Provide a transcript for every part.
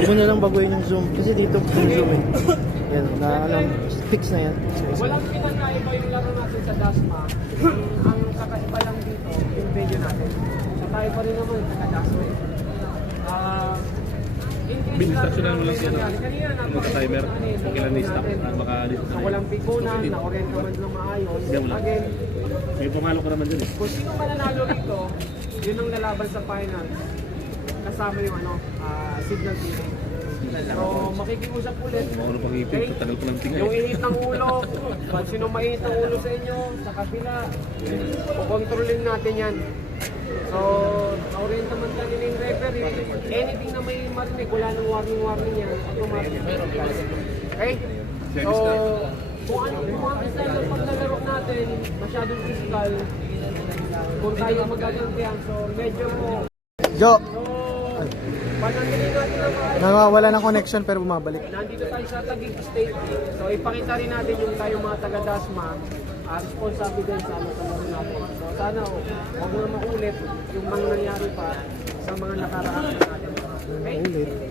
Huwag mo na lang baguhin yung zoom. Kasi dito yung zoom eh. Yan, na ano, fix na yan. Walang pinakaiba yung laro natin sa Dasma. Ang kakaiba lang dito, yung video natin. So tayo pa rin naman sa Dasma. Binistasyonan mo lang siya ng timer. Kailan na-stop. Maka-list So walang pikunan, na-orient naman ng maayos. Again, may pumalo ka naman dun eh. kung sino mananalo rito, yun ang lalaban sa final. Kasama yung signal TV. So makikiusap ulit. Ano pang ipin, tagal ko ng tingay. Yung ihit ng ulo, kung sino mainit ang ulo sa inyo, sa kabila, kukontrolin natin yan. So, orient naman ka nila yung referee. Anything na may marinig, wala nang warning yan, automatic. Okay? So, kung ano ang style ng paglalaro natin, masyadong physical, kung tayo magagantihan, so medyo Jo! So, panangilin natin ang maayos. Nawawala ng connection pero bumabalik. Nandito tayo sa Taguig State. So ipakita rin natin yung tayo mga taga-Dasma, responsible din sa laro natin. So sana huwag na maulit yung mga nangyari pa sa mga nakaraan natin. Okay?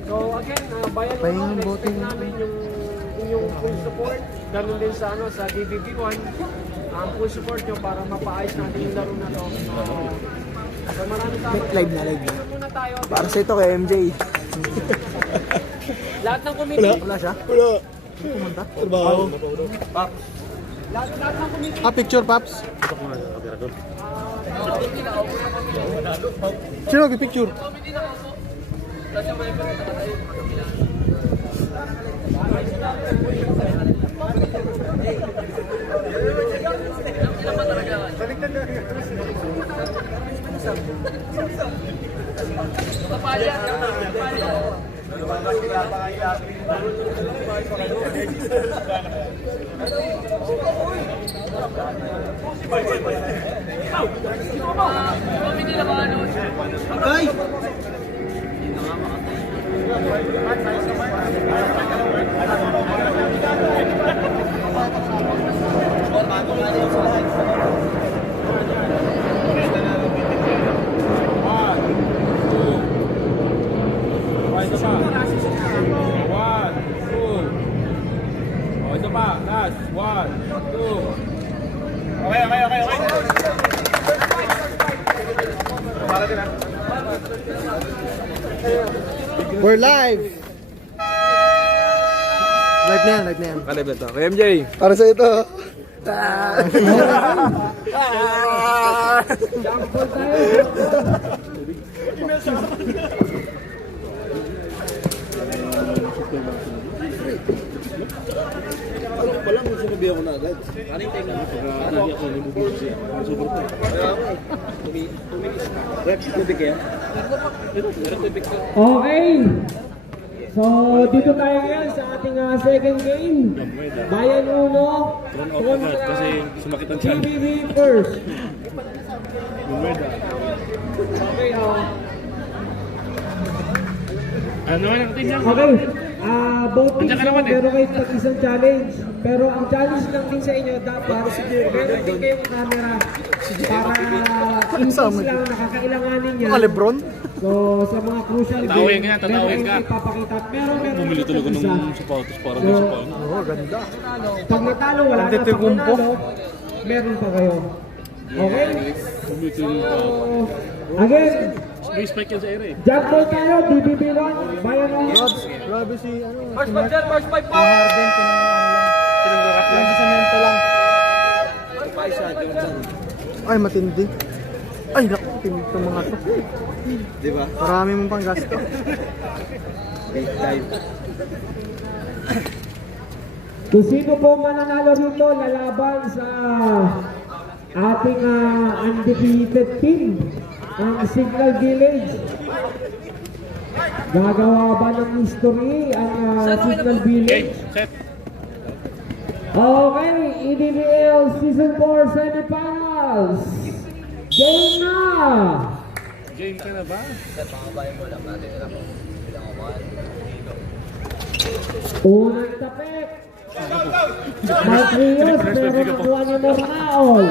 So again, bayan Pahingin mo, bote expect mo. namin yung full support. Ganun din sa sa DBB1. Ang full support nyo para mapaayos natin yung laro na to. So maraming salamat. Live na, live na. Muna tayo. Para sa ito kay MJ. Lahat ng committee. Wala siya? Wala. Pumunta? Trabaho. Lahat ng committee. Picture, Paps. Sino nag-picture? Ay! We're live! Live na yan, live na yan. Kalib na to. Kay MJ. Para sa ito. Pala mo sinabi ako na agad. Kaning time na. Lagi ako nabubulog siya. Super to. Tubig kaya? Tubig ka. Okay. So, dito tayo ngayon sa ating second game. Bayan Uno kontra Kasi sumakit ang tiyan. GBB first. Okay, Ano ang team niya? okay. Both teams Andiyan ka naman eh. meron kayo isang challenge. Pero ang challenge lang din sa inyo, dapat meron din kayong camera para inis lang nakakailanganin niya. Lebron? So, sa mga crucial Tatawin game, ka, tatawin ka. ipapakita. Pero meron Bumili din talaga isa. ng sapatos para sa sapatos. Oo, ganda. Pag natalo, wala na. Pag Antetokounmpo. nanalo, meron pa kayo. Okay? Bumili So, again, may spike yan sa ere. jump ball tayo, BBB1, Bayan Uno. Grabe si, ano, First five dyan, first five po! Harden, pinangalan lang sa mento lang. Ay, matindi. Ay, naku, matindi itong mga to. Diba? Marami mong pang gasto. Big time. Kung sino po mananalo rito, lalaban sa ating undefeated team, ang Signal Village. Gagawa ba ng history ang Signal Okay, Village? set. Okay, EDBL Season 4 Semifinals! Game na! Game ka na ba? Unang tapik! Mark Rios, pero nakuha ni Mornaol.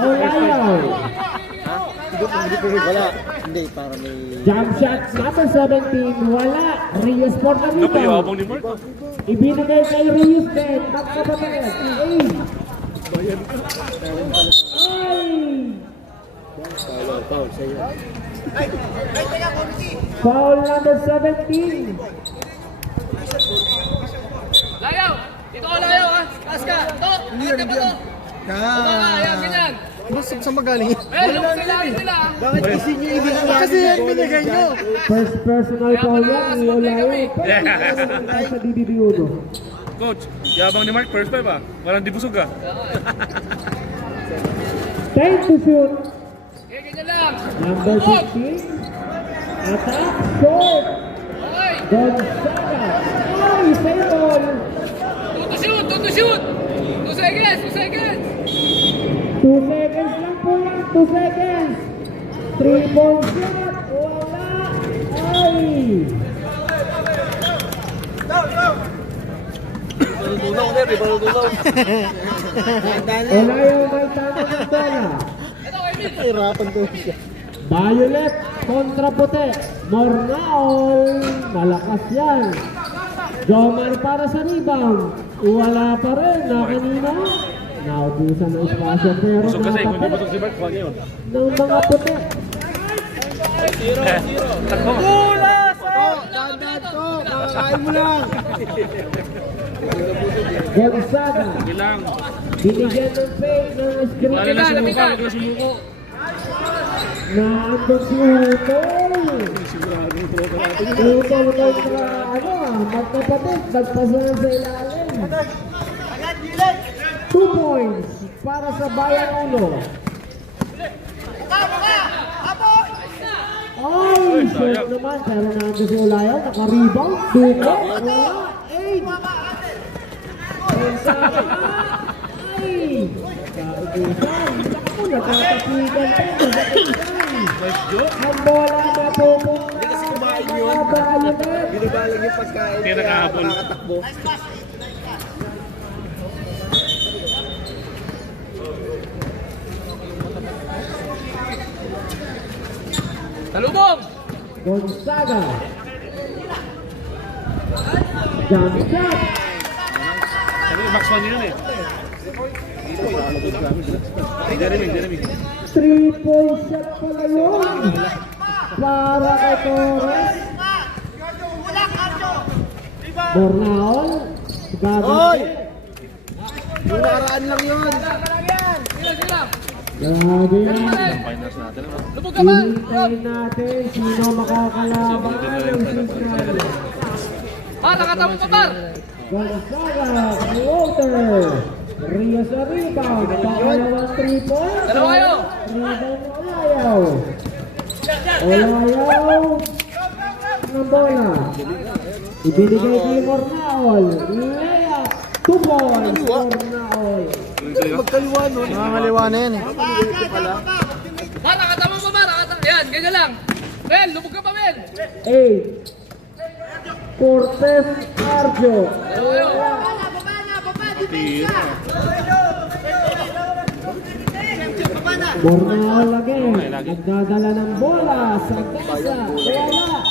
Olayaw. Wala. Hindi, para may... Jump shot number 17, wala. Reyes for the Naku, rebound. yabang ni Mark. Ibinigay kay Reyes din. Magkabatayan. Ay! Foul number 17. Layaw! Dito ka layaw ha! Taas ka! To! Taas ka pa to! Ito ka! Ayan, ganyan! Saan magaling? Eh, yung kailangan nila ha! Bakit kasi nyo ibigay? Kasi yan binigay nyo. First personal foul yan. Iulayo. Sa DDD1. Coach, yabang ni Mark, first five ah. Walang dibusog ah. Time to shoot. Okay, ganyan lang! Number Tubog! 16. Attack short. Okay! Gonzaga. Ay, save ball. Two to shoot! Two to shoot! 2 seconds! 2 seconds! 2 seconds lang po yan. 2 seconds. 3-point shot. Wala. Ay. Olayo may tama ng bola. Ito, Emil! Hirapan ko siya. Violet kontra puti. Mornaol. Malakas yan. Jomar para sa rebound. Wala pa rin na kanina. Naubusan ng espasyo pero Busog kasi, kung di nakapit busog si Mark, huwag yun. ng mga puti. Takbo. Kakain mo lang. Gonzaga. Sige lang. Binigyan ng fake ng screen. Lalo na sumuko, lalo na sumuko. Naandun si Utol. Utol kontra magkapatid. Nagpasahan sa ilalim. 2 points para sa Bayan Uno. Ay, short naman. Pero naandun si Ulayo. Naka-rebound. Duko. Wala. 8. Gonzaga. Ay. Kaubusan. Ako, nakatapigan pa. Ang bola mapupunta. Mga Violet. Binabalag yung pagkain. Kaya nakahabol. Nakatakbo. Talubog! Gonzaga. Jump shot. Sabi ni Max 1 yun eh. Jeremy. 3-point shot pala yun. Para kay Torres. Bornaol. Hoy! Yung nakaraan lang yun. Sige lang! Grabe yan. Finals natin ano. Lubog ka ba? Hintayin natin sino makakalaban ng Central. Par, nakatapos pa par! Gonzaga, Walter. Rio sa rebound. Pangalawang 3 points. Dalawa kayo. Rebound Olayaw. Olayaw. Ng bola. Ibinigay kay Mornaol. Layup. 2 points. Mornaol. Magkaliwa nun. Nakakaliwa na yan eh. Par, nakatapos pa par! Yan, ganyan lang! Mel, lubog ka pa Mel! 8. Cortez Arjo. Bornaol again. Nagdadala ng bola sa kasa. Wala.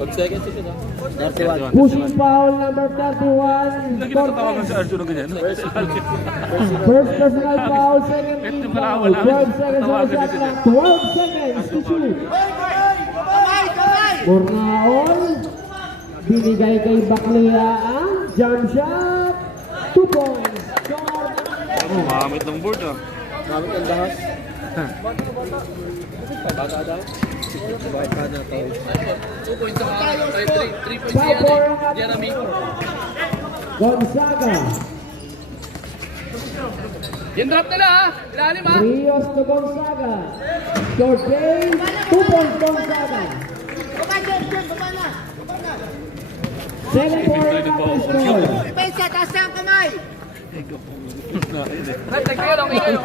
31. Pushing foul number 31. Lagi natatawagan si Arjun ng ganyan. First personal foul, second team foul. 12 seconds on the shot clock. 12 seconds to shoot. Bornaol. Binigay kay Bakliaan. Jump shot. 2 points. Makamit ng board ah. Gamit ang dahas. 2 points sa 3 points Foul yan for eh. Jeremy. Gonzaga. Yung drop nila ha! Ilalim ha! Rios to Gonzaga. Short game. 2 points Gonzaga. 7 for Rapid score. Right, nagkayo lang kayo.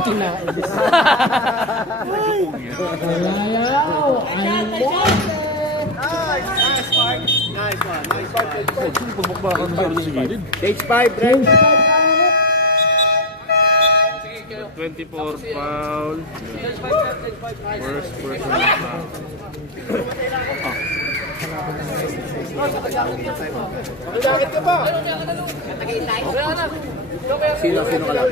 Olayaw. Pagmukbakan sa Arjun si Gilid. Stage 5, Brent. James Pagkarat. 24 foul. First personal foul. Sino ka lang?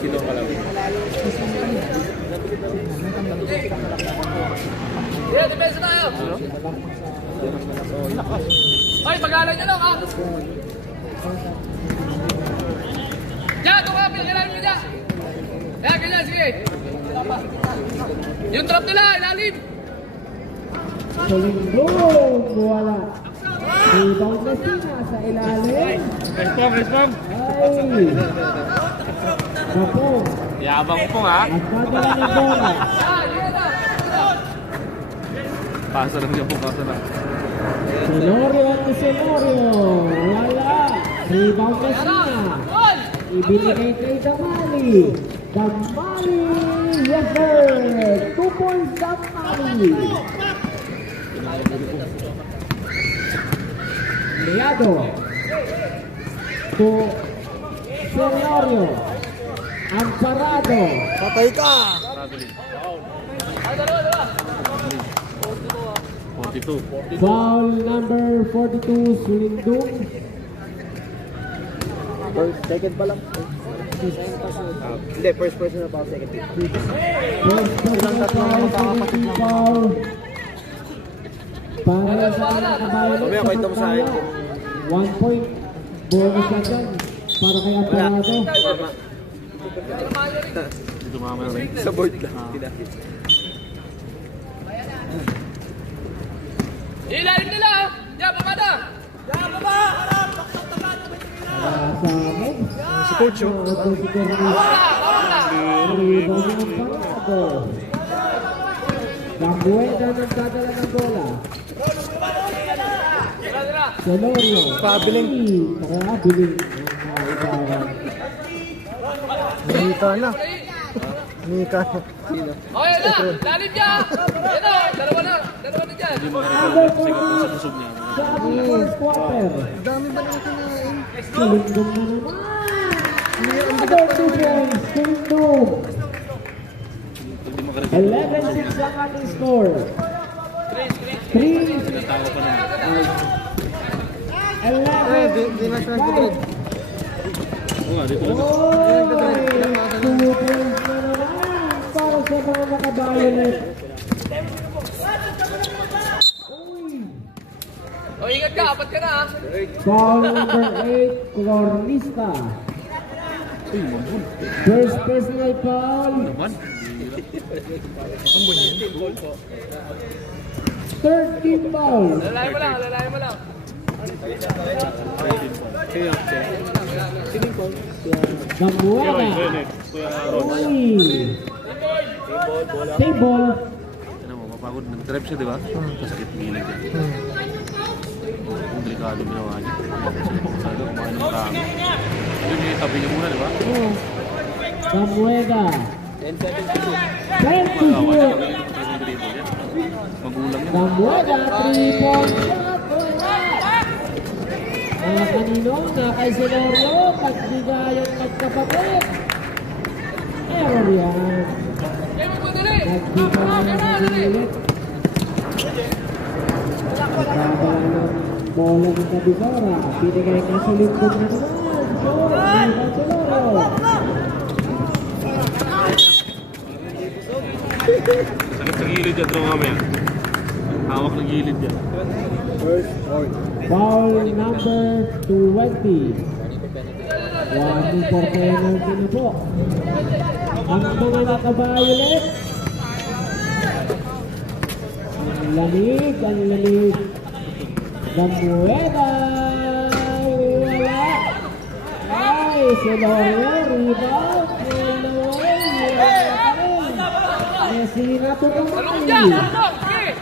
Sino ka lang? Yeah, depensa tayo. Ay, pag-alay nyo lang, ha? Diyan, tumapil, kailangan nyo dyan. Yan, ganyan, sige. Yung trap nila, ilalim. Solindong, wala. Rebound na sina sa ilalim. Respong! Ay! Napo, Yabang po ha. at nadala ng bola. Yan, yan na. Pasa lang siya po, pasa lang. Senorio at Senorio, wala. Rebound na sina. Gol! Ibinigay kay Damali. Damali, yes sir. 2 points Damali. Liado. To Senorio. Amparado. Patay ka! Traveling. Ay, dalawa. 42. Foul number 42, Sulindong. Second pa lang. Hindi, first person na pa, second. First personal foul, second team foul. Para sa mga kabayan. Mamaya, kwento mo sa akin. 1 point. Bonus na dyan. Para kay Amparado. Dito mama na rin. Sa board lang. Ilalim nila, ha? Yan, babada. Sa amin. Si Coach, oh. Si Cornel. Bawala. Rebound ng Amparado. Gambuena ng dadala ng bola. Tira. Senorio. Pabiling. Pabiling. Ibawan. Nika na. Nika. Sino? Okay na, lalim niya. Ito, dalawa na dyan. Number 14. Sa busog niya. Sa ating first quarter. Dami ba naman kinain? Sulindong na naman. Another 2 points. Sulindong. Hindi mo 11-6 ang ating score. 3. Tinatawa pa naman. 11. Di na siya nagpapalad. Oo nga, dito lang. Oy! 2 points na naman para sa mga nakabayonet. O, ingat ka, apat ka na, ha? Foul number 8, Cornista. First personal foul. Naman. 3rd team foul. Lalayan mo lang. Gambuena. Uy. Table. Ano mo, mapagod. Nag-drive siya, di ba? Masakit gilid yan. Ang delikado ginawa niya. Sabi, kumain ng marami. Yung tabi niya muna, di ba? Gambuena. 10 to 0. Magulang yan. Gambuena, 3 points shot. Mga kanino na kay Senorio, pagbigayan magkapatid. Error yan. Kaya magmadali. Nagbigayan ulit. Nagkabala ng bola ng Cabizora. Binigay na sa lingkod na naman. Sure, Ivan Senorio. Sakit sa gilid yan, draw mamaya. Hawak ng gilid yan. Foul number 20. Warning for penalty na po. Ang mga nakabayolet. Ang lamig. Gambuena. Wala. Ay, Senorio, rebound. Messina to Talong dyan, naman. talong. Sige.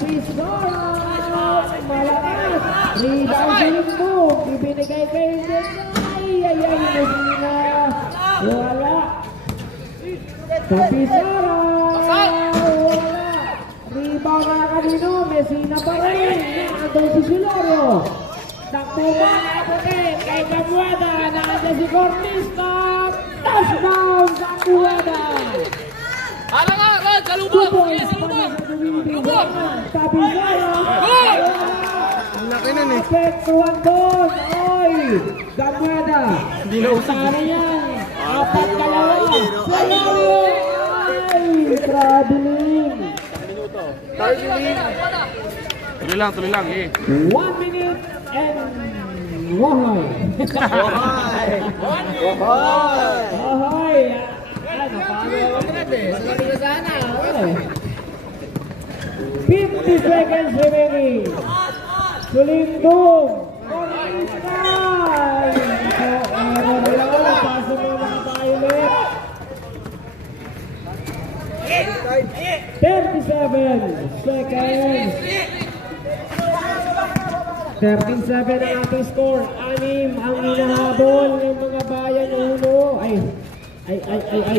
Pizarro. Malakas. Rebound sa lindog. Ibinigay kay Messina. Messina. Wala. Sa Pizarro. Wala. Rebound na kanino. Messina pa rin. Nandun si Silorio. Takbo ba na putin kay Gambuena. Nakanda si Cornista. Touchdown Gambuena. Hala nga, Rod, sa lubog. Sige, sa lubog. Lubog. Tapos apektuhan doon. Oy! Gamueda. Hindi na usap. Talo yan. 4-2. Selario. Ay! Traveling. Tuloy lang, eh. 1 minute and Wahoy. Wahoy. Ano, paano ako sabi ko sana. 50 seconds remaining. Sulindong. Ay! Wala. Paso mo mga tayo ulit. 37 seconds. 13-7 ang ating score. 6 ang hinahabol ng mga bayan uno. Ay,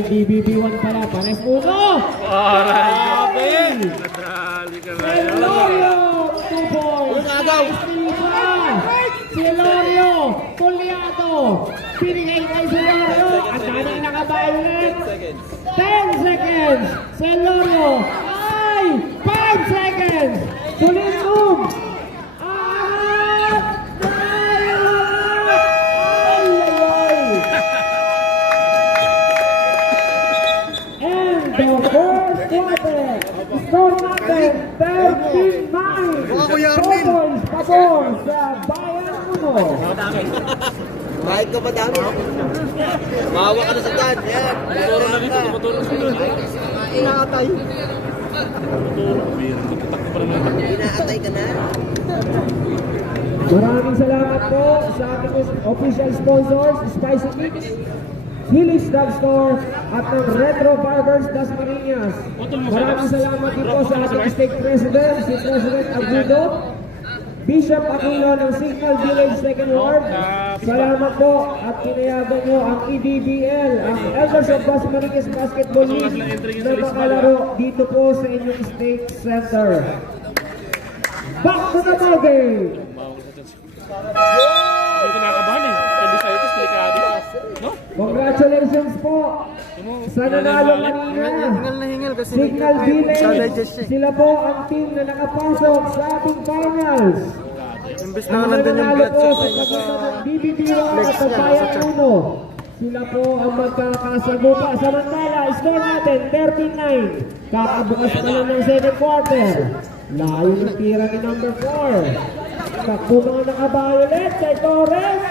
DBB1 pala. Pares uno. Aray, nadali ka na. Celorio, 2 points. Celorio, Tuliado. Pinigay kay Celorio. Ang dami nakabayonet. 10 seconds. Celorio. Ay, 5 seconds. Tulindum. The first quarter, score natin 13-9. 4 points pabor sa Bayan Uno. Kahit ka ba dami? Mahawa ka na sa dad. Yan. Maturo na dito, maturo sa dito. Inaatay. Takbo pa naman. Inaatay ka na. Maraming salamat po sa ating official sponsors, Spicy Mix, Hillis Drugstore, at ng Retro Barbers Dasmariñas. Maraming salamat din po sa ating state president, si President Agudo, Bishop Aquino ng Signal Village 2nd Ward. Salamat po at pinayagan nyo ang EDBL, ang Elders of Dasmariñas Basketball League na makalaro dito po sa inyong state center. Back to the ball game! Hindi ka nakakabahan eh. Hindi sa'yo ito, delikado. No? Congratulations po sa nanalo kanina. Hingal na hingal kasi Signal Village, sila po ang team na nakapasok sa ating finals. Imbes Ang na nandun yung nanalo blood po supply sa sa kagunan ng BBB1 at sa Bayan Uno. Sila po ang magkakasagupa. Samantala, score natin 13-9. Kakabukas pa lang ng second quarter. Layo ng tira ni number 4. Takbo mga naka-violet kay Torres.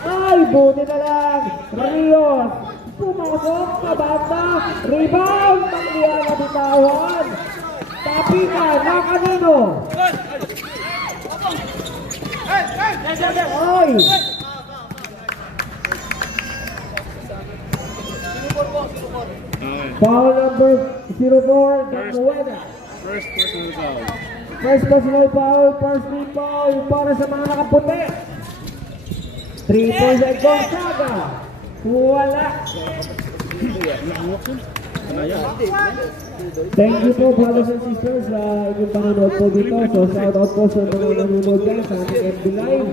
Ay, buti na lang. Rios. Pumasok sa banda. Rebound. Manglian na bitawan. Tapitan na kanino. Ay. Foul number 04, Gamueda. First personal foul. First personal foul, first free foul para sa mga nakaputi. 3 points at Gonzaga. Wala. Thank you po brothers and sisters sa inyong panonood po dito. So shout out po sa mga nanonood dyan sa ating FB Live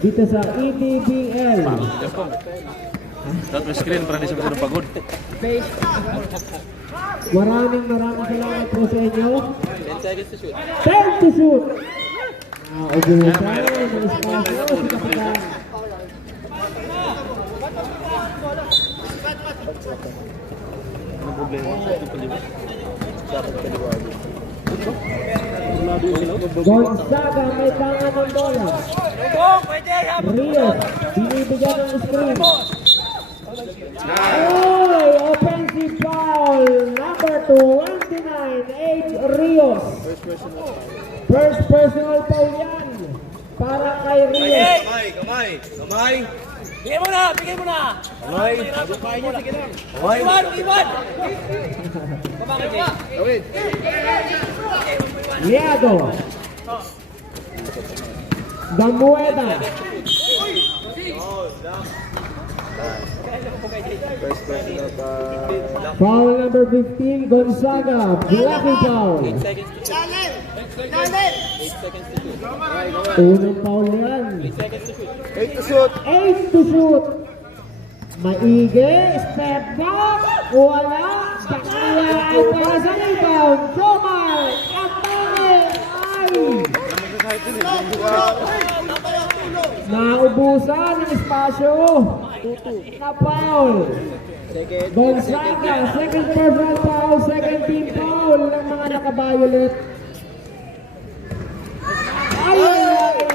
dito sa EDBL. Dapat may screen para di sa mga pagod. Maraming salamat po sa inyo. 10 to shoot. Ubusan ng sponsor si Kapitan. Anong problema? Gonzaga may tangan ng bola. Rios, binibigyan ng screen. Oy, offensive foul, number 29, 8 Rios. First personal foul yan para kay Rios. Kamay! Bigay mo na! Kamay! Iwan! Liado. Gamueda. Foul number 15, Gonzaga. Blocking foul. Unang foul yan. 8 to shoot. 8 to shoot. Maigi. Step back. Wala. Bakla para sa rebound. Jomar. At Tony. Ay. Naubusan ng espasyo. Na foul. Gonzaga, second personal foul, second team foul ng mga naka-violet. Ay,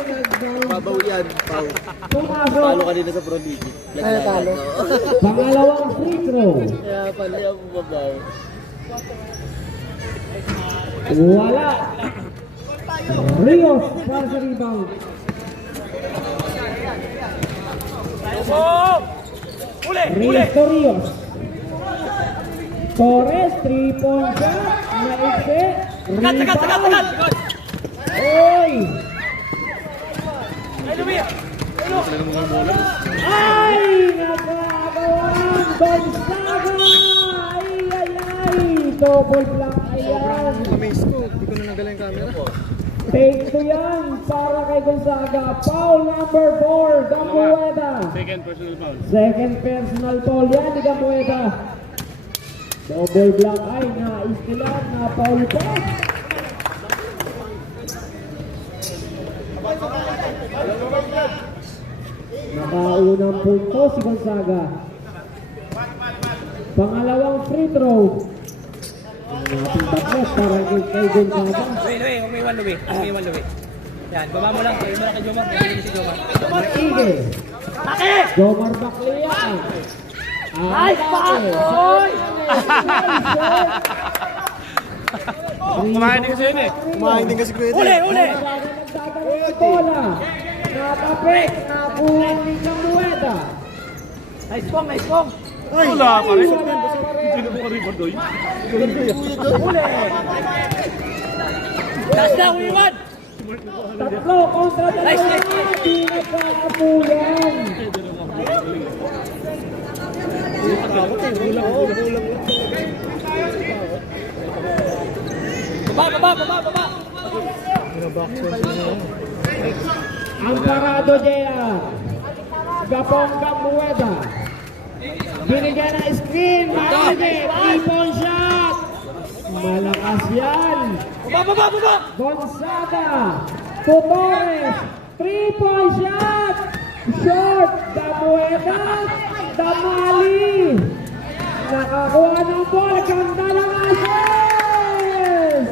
nag-down. Babaw yan, Pau. Pumasok. Talo kanina sa Pro League. Ay, talo. Pangalawang free throw. Kaya pala yung babaw. Wala. Rios para sa rebound. Rios to Rios. Torres, 3-point shot. Maikse. Rebound. Oy! Ay! Nagkakawan! Gonzaga! Ay, ay, ay! Double block. Ayan. Amaze ko, hindi ko na nagala yung camera. Take to yan para kay Gonzaga. Foul number 4, Gamueda. Second personal foul. Second personal foul yan ni Gamueda. Double block ay nais nila na foul pa. Nakaunang punto si Gonzaga. Pangalawang free throw. Ating baglas para kay Gonzaga. Luwi, umiwan Luwi. Umiwan Luwi. Yan, baba mo lang. Baba mo lang kay Jomar. Baba si Jomar. Maigi. Jomar Baklian. Ay, Oy! Kumain din kasi yun eh. Kumain din kasi ko ito. Uli, uli! Nagdadala bola. Natapik. Nakuha ni Gamueda. Nice pong, nice pong! Wala pa rin. Wala pa rin. Sino po ka rin, Bardoy? Uli! Last na, umiwan! Tatlo kontra dalawa. Nice, nice. Hindi nagkakapulan. Baba! Ang parado dyan. Gapong Gamueda. Binigyan ng screen. Maigi. 3-point shot. Malakas yan. Baba! Gonzaga. Torres. 3-point shot. Short. Gamueda. Damali. Nakakuha ng ball. Ganda ng assist.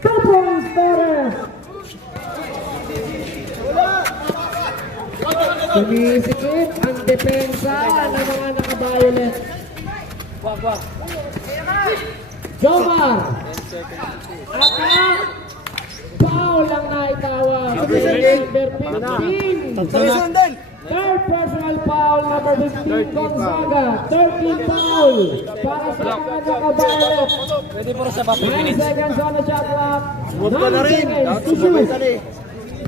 2 points Torres. Sumisikip ang depensa ng mga naka-violet. Jomar. Attack. Foul lang naitawag. Number 15. Third personal foul, number 15, Gonzaga. 13 foul para sa mga naka-violet. Ready for sa 5 9 minutes. seconds on the shot clock. Huwag ka na 9 rin. seconds Dapat to shoot. sumabitan eh.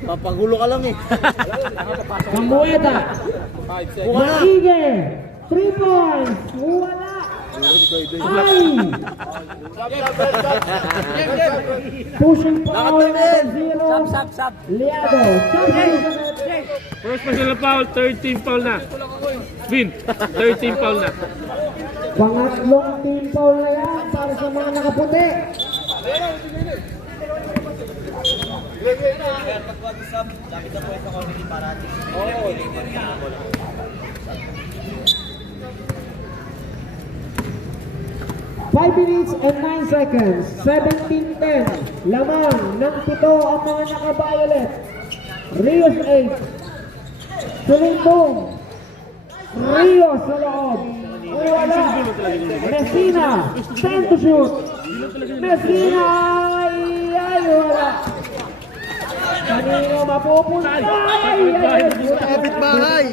Papagulo ka lang eh. Kamueta. Maigi. 3 points. Wala. Ay! Pushing foul number 0. Sab. Liado. First personal foul, 13 foul na. Vin, 13 foul na. Pangatlong team foul na yan para sa mga nakaputi. Five minutes and 9 seconds. 17-10. Lamang ng 7 ang mga naka-violet. Rios 8. Sulimbong. Rios sa loob. Wala. Messina. 10 to shoot. Messina. Ay, wala. Kanino mapupunta? Kapitbahay!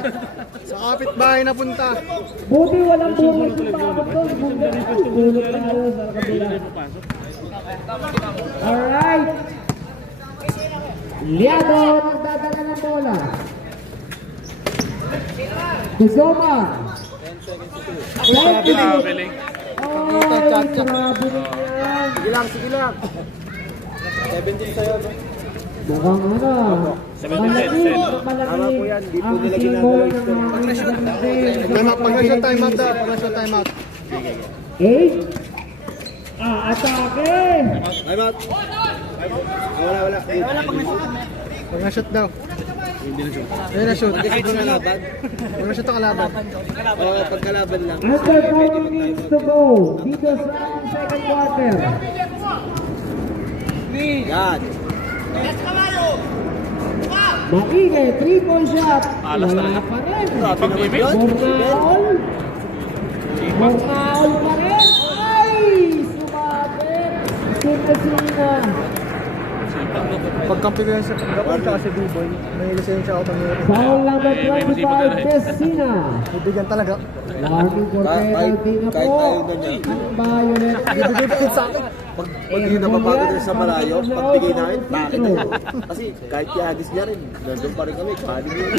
Sa kapitbahay na punta. Buti walang bumulot yung tapos doon. Bulot tayo sa kabila. Alright. Liado nagdadala ng bola. Kusoma. Thank you. Traveling. Ay, grabe yan. Sige lang. 17 sa'yo. Mukhang ano. 17. Tama po yan. Di po Ang nila simbolo ginagawa ng mga magandang Pag-nasa time out daw. Pag-nasa time out. Eh? Atake! Time out. Wala. Pag-nasa daw. Hindi na siya. Ayun na shoot. Kasi doon kalaban. Wala siya ito kalaban. Oo, pagkalaban lang. Under 4 minutes to go. Dito sa second quarter. Yan. Maingay, 3-point shot. Alas Wala talaga. pa rin. Grabe naman yun. Mornaol. Mornaol pa rin. Ay! Sumabit. Sinasina. Pagkampi ko yan sa Gabon kasi Duboy, may lisensya ako pang Foul number 25, Messina. Bibigyan talaga. Warning for penalty na kahit po. tayo na niya. Ang Violet. Bibigyan sa akin. Pag hindi nababago din sa malayo, pagbigay namin, bakit na yun? Kasi kahit yagis niya rin, nandun pa rin kami, kanin yun.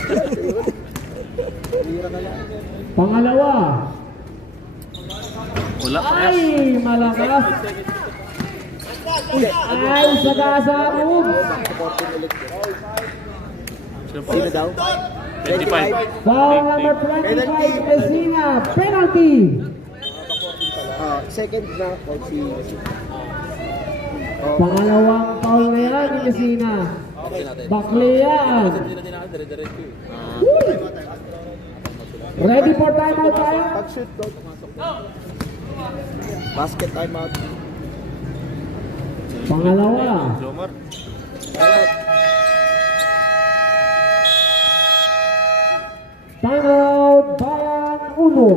Hira ka lang. Pangalawa. Wala pa Ay, malakas. Ay, sagasa moves. Supporting ulit. Sino pa? Sino daw? 25. Foul number 25, Messina. Penalty. Second na, si... Pangalawang foul na yan ni Messina. Bakli yan. Ready for timeout tayo? Pag-shoot daw. Basket time out. Pangalawa. Jomar. Timeout, Bayan Uno.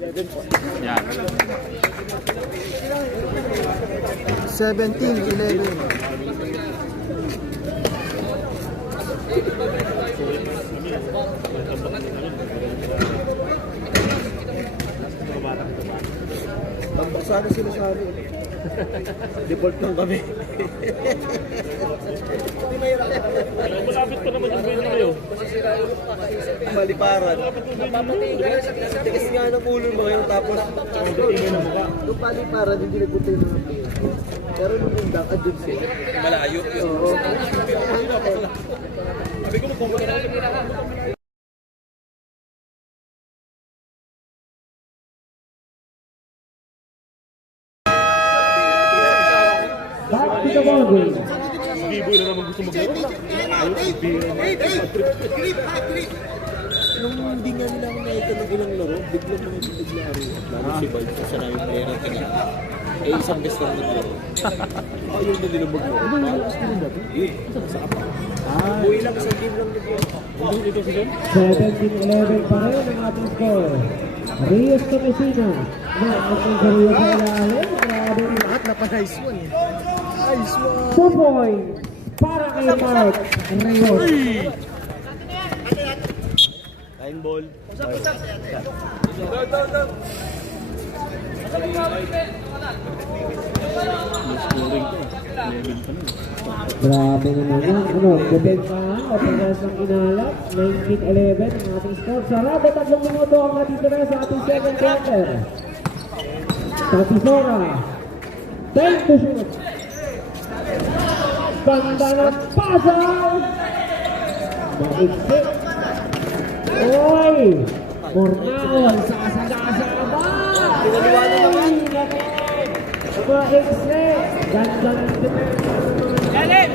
11 ko. Yan. 17-11. Sana sinasabi. Default lang kami. Malapit pa naman yung venue kayo. Maliparan. Tigas nga ng ulo mo ngayon tapos nung paliparan hindi nagpunta yung mga player. Pero nung undak, andun siya. Malayo. Oo. Sabi ko magpupunta na ako. Back to the ball game. Giboy na naman gusto maglaro. Nung hindi nga nila ako nakita ng ilang laro, biglang mga biglang laro. Lalo si Val, siya na yung player natin nga. Eh, isang best lang naglaro. Ayaw na nila maglaro. Ano yung last game ba? Yun, sa apa. Buhay lang, isang game lang naglaro. Hindi dito si John. 17-11 pa rin ang ating score. Rios to Messina. Na, ang Rios sa ilalim. Grabe. Lahat na pa nice one eh. Nice one. 2 points para kay Mark Rios. Line ball. No scoring to. 11 pa na. Grabe naman yan. Ano, depensahan o pagkas ng inalap. 19-11 ang ating score. Sarado 3 minuto ang natitira sa ating second quarter. Tatisora. 10 to shoot. Ganda ng pasal. Maigsit. Oy! Mornaon. Sasagasa ba? Pinaliwanag naman. Maigsit. Ganda ng Galit!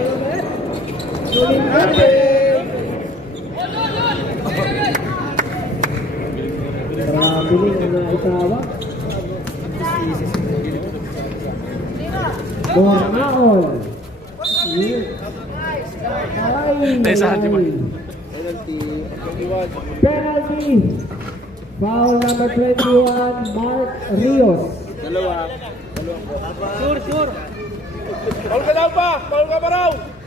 sulit natin. Grabe rin ang naitawag. Mornaon. Ay, Naisahan si Mark. Penalty. penalty. Foul number 21, Mark Rios. Dalawa.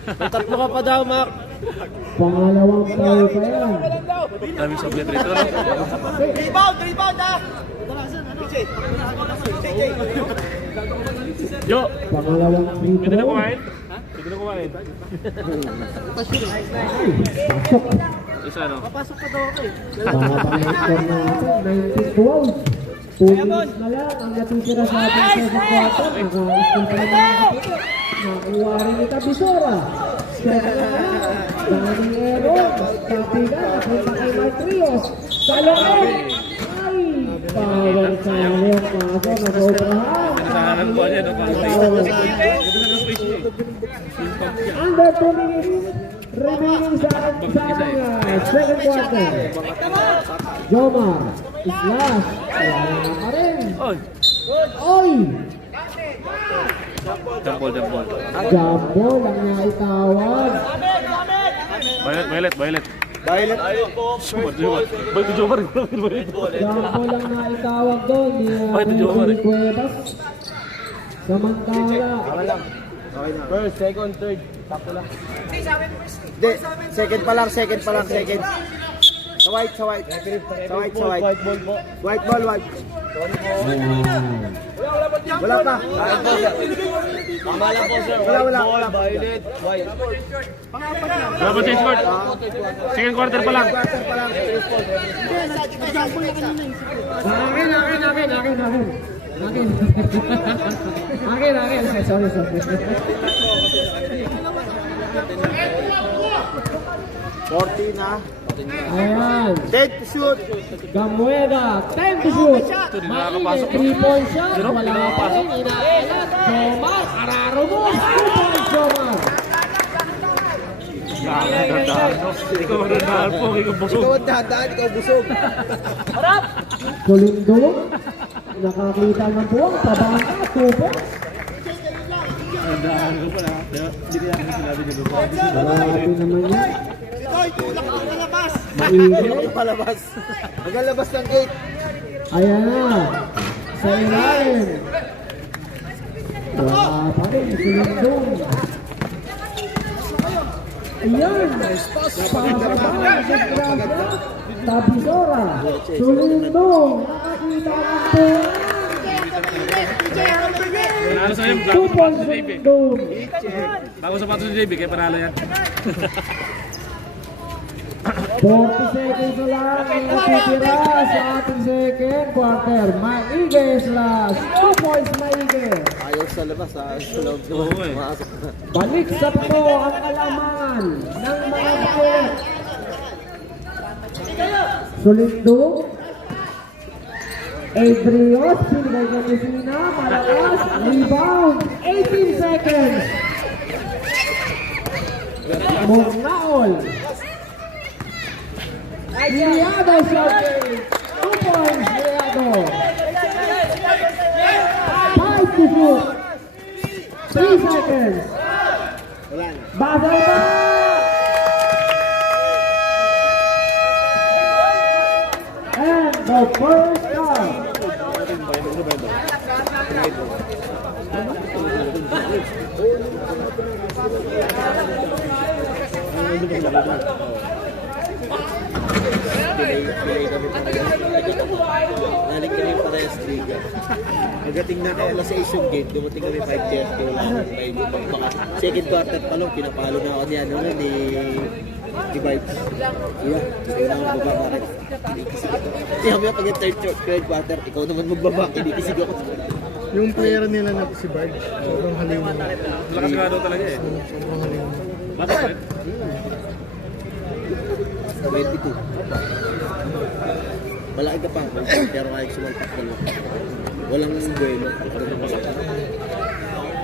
Tatlo ka pa daw, Mac. Pangalawang foul pa yan. Daming sublet rito. No? Yo! Pangalawang free Pwede na throw. kumain? Pwede na kumain. Ay, pasok. Isa no? Babalik score natin, 19-12. 2 minutes na lang ang natitira sa ating second quarter. Naka-score pa naman ang kapito. Nakuha rin ni Tabisora. Second na lang. Dani Aaron. Kapigan. Napunta kay Mark Rios. Talon. Ay! Bawal sa yung kaso na sobrahan. Sana ng buwan yan, no? Under 2 minutes remaining sa second quarter. Jomar is last. Wala na pa rin. Oy! Oy! Jambol. Jumbo lang niya itawag. Violet. Violet. Ba't ito Jomar? Jumbo lang na itawag doon. Bakit ito, Jomar? Ni Cuevas. Samantala. First, second, third. Sakto lang. Hindi, second pa lang. Sa white. White ball po. White ball. Ayan. Wala pa. Tama lang po, sir. Wala. Ball, violet, white. Wala pa change court. Second quarter pa lang. Akin. Sorry. Forty na. Ayan. 10 to shoot. Gamueda, 10 to shoot. Ito, di Maine, nakakapasok. 3-point shot. Di Wala pa nakakapasok. rin. Inaalat. Jomar, Araro mo. 2 points, Jomar. Ikaw ang po, ikaw busog. Ikaw ang dahan, ikaw busog. Solindong. Nakakita ng buwang. Pabangka, 2 points. Tandaan ko pala. Hindi kaya ako sinabi niyo doon. Grabe naman yan. Hindi Maingay. ako palabas. Magalabas ng gate. Ayan na. Sa ilalim. Wala pa rin. Solindong. Ayan. Tabisora. Solindong. Nakakita ng buwang. Panalo sa'yo, 2 points, Solindong. bago sapatos ni JB, kaya panalo yan. 40 seconds na lang ang natitira sa ating second quarter. Maige is last. 2 points Maige. Ayaw sa labas, sa loob Oo, eh. Masok na. Balik sa po ang kalamangan ng mga Violet. Solindong. Adrios, pinigay ng Lucina, malakas, rebound, 18 seconds. Mornaol. Liado shooting. 2 points, Liado. 5 to shoot. 3 seconds. Basel pa! And the first half. Delay kami pa naling kami parehas liga. Pagdating na kay alas 6 yung game, dumating kami 5:30, wala akong kayo. Baka second quarter pa lang, pinapalo na ako niya, ni Vibes. Yeah, ikaw naman magbaba rin. Kinikisig ako. Kaya may pag third quarter, ikaw naman magbaba, kinikisig ako. Yung player nila na si Bard, sobrang haliwan. Lakas nga daw talaga eh. Sobrang haliwan. Bakit? 22. Malaki ka pa, pero kaya sumalpak ka lang. Walang buwelo.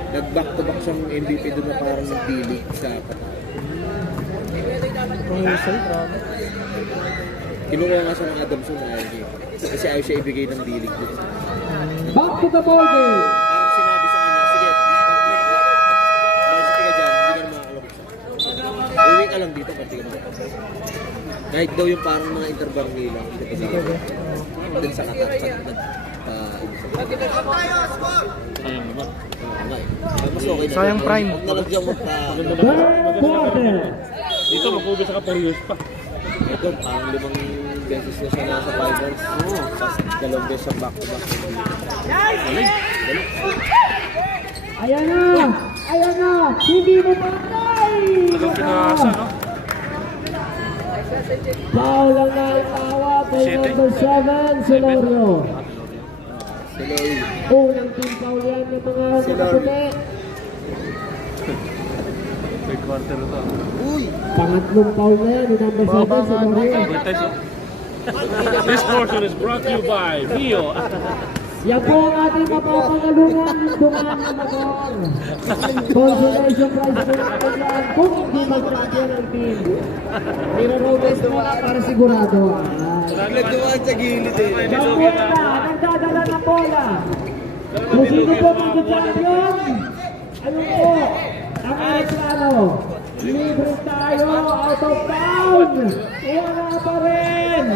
Nag-back to back siyang MVP doon na parang nagpilig sa patay. Ang husay, grabe. Kinuha nga siya ng Adamson na ayaw. Kasi ayaw siya ibigay ng bilig doon. Back to the ball game. Parang sinabi sa kanya, sige, pag ka dyan, hindi ka na makakalapit sa uwi ka lang dito, pati ka makakalapit. Kahit daw yung parang mga interbarangay lang, hindi ka sa doon sa katat, Ayun naman. mas okay na. Sayang prime. Huwag na lang dyan magpa... Third quarter. Dito, mag-ubi sa Kaporius pa. Ito, parang 5 beses na siya nasa finals. Oo. Tapos 2 beses siyang back-to-back. Ayan na, hindi mo patay. Talagang pinasa, no? Foul lang na itawag kay number 7, Celorio. Tuloy. Unang team foul yan ng mga nakaputi. Third quarter na to. Uy! Pangatlong foul na yan ng number 7, Celorio. This portion is brought to you by Mio. Yan po ang ating mapapangalungan yung dumaan na motor. Consolation prize po natin yan kung hindi mag-champion ang team. Niro-road test muna para sigurado. Nagdumaan sa gilid eh. Gamuela, nagdadala ng bola. Kung sino po mag-champion, ano po, ang aeroplano. Libre tayo, out of town. Wala pa rin.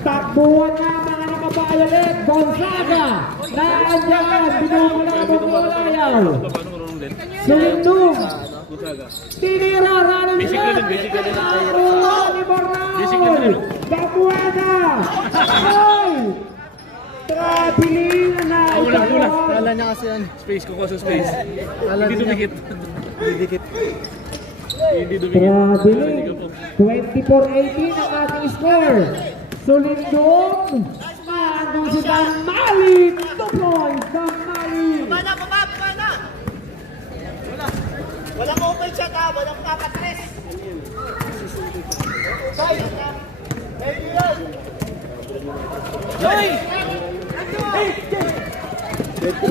Takbuhan na mga nakabayalit. Gonzaga, naandyan. Binumula mo po layaw. Sulindong. Tinira, rally nila. Takbuhan ni Bornal. Gamuela. Ay! Trabilin na itakuhan. Kala niya kasi yan. Space, kukuha sa space. Kala Hindi niya. dumikit. Didikit. Hindi dumikit. Trabilin. 24-18 ang ating score. Sulindong. Maandong si Damali. 2 points. Damali. Walang open shot ha, walang papatres.